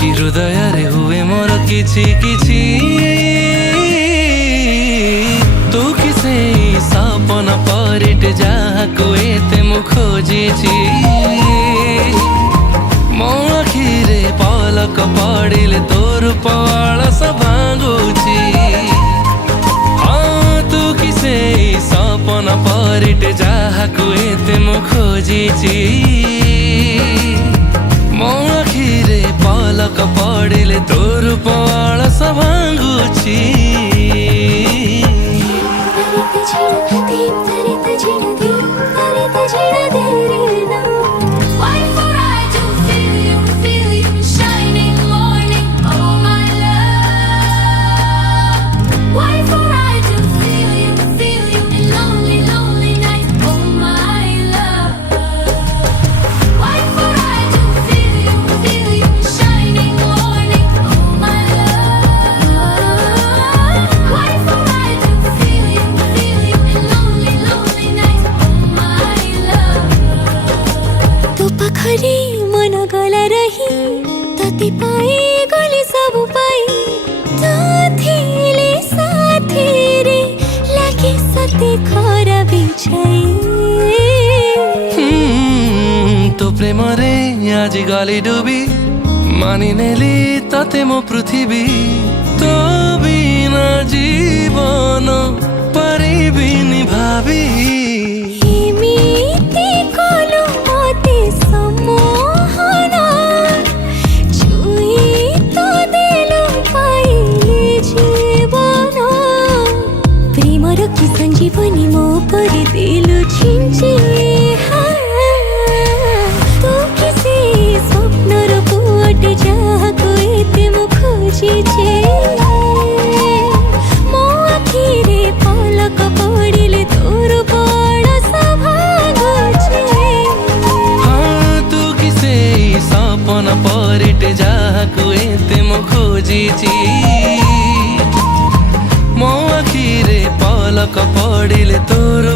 कि हृदय रे हुए मोर किछि किछि तू किसे सपन परिट जाहाको एते मु खोजिछि मो आखिरे पलक पड़िले तोर पळस भांगुछि हाँ तू किसे सपन परिट जाहाको एते मु खोजिछि मो आखिरे पलक पड़िले तोर पळस भांगुछि पाखरे मन गला रही तते पाए गले सब पाई तो थिले साथी रे लागे सते खरा बिछाई तो प्रेम रे आज गली डुबी मानि नेली तते मो पृथ्वी तो बिना जीवन परिबिनी भावी संजीवनी मो पर दिल छिंचे तू किसी स्वप्नर पुअट जाहाको एते मु खोजिछे मो आखिरे पलक पड़िले तोर पळस भांगुछि हाँ तू किसे सपन परिट जाहाको एते मु खोजिछि मो आखिरे पलक पड़िले तोर